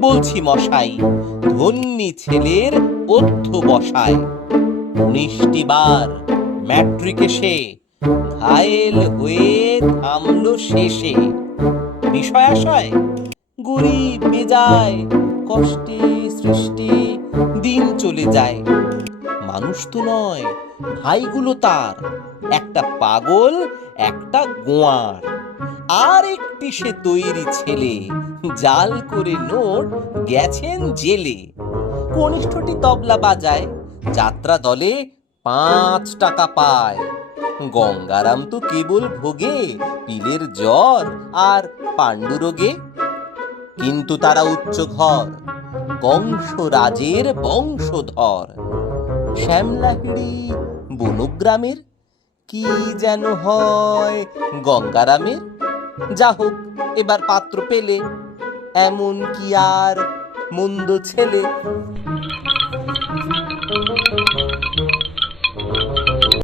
বলছি মশাই, ধন্যী ছেলের অর্থ বসায় উনিশটি বার ম্যাট্রিকে সে ঘায়েল হয়ে থামলো শেষে। বিষয় আশয় গরিব বেজায়, কষ্টে সৃষ্টি দিন চলে যায়। মানুষ তো নয়, ভাইগুলো তার। একটা পাগল, একটা গোয়ার। আর একটি সে তৈরি ছেলে। জাল করে নোট গেছেন জেলে। কনিষ্ঠটি তবলা বাজায়, যাত্রা দলে পাঁচ টাকা পায়। গঙ্গারাম তো কেবল ভোগে, পিলের জ্বর আর পাণ্ডুরোগে। কিন্তু তারা উচ্চ ঘর কংসরাজের বংশধর। শ্যামলাহিড়ি বনগ্রামের কি যেন হয় গঙ্গারামের? যা হোক এবার পাত্র পেলে। এমন কি আর মন্দ ছেলে?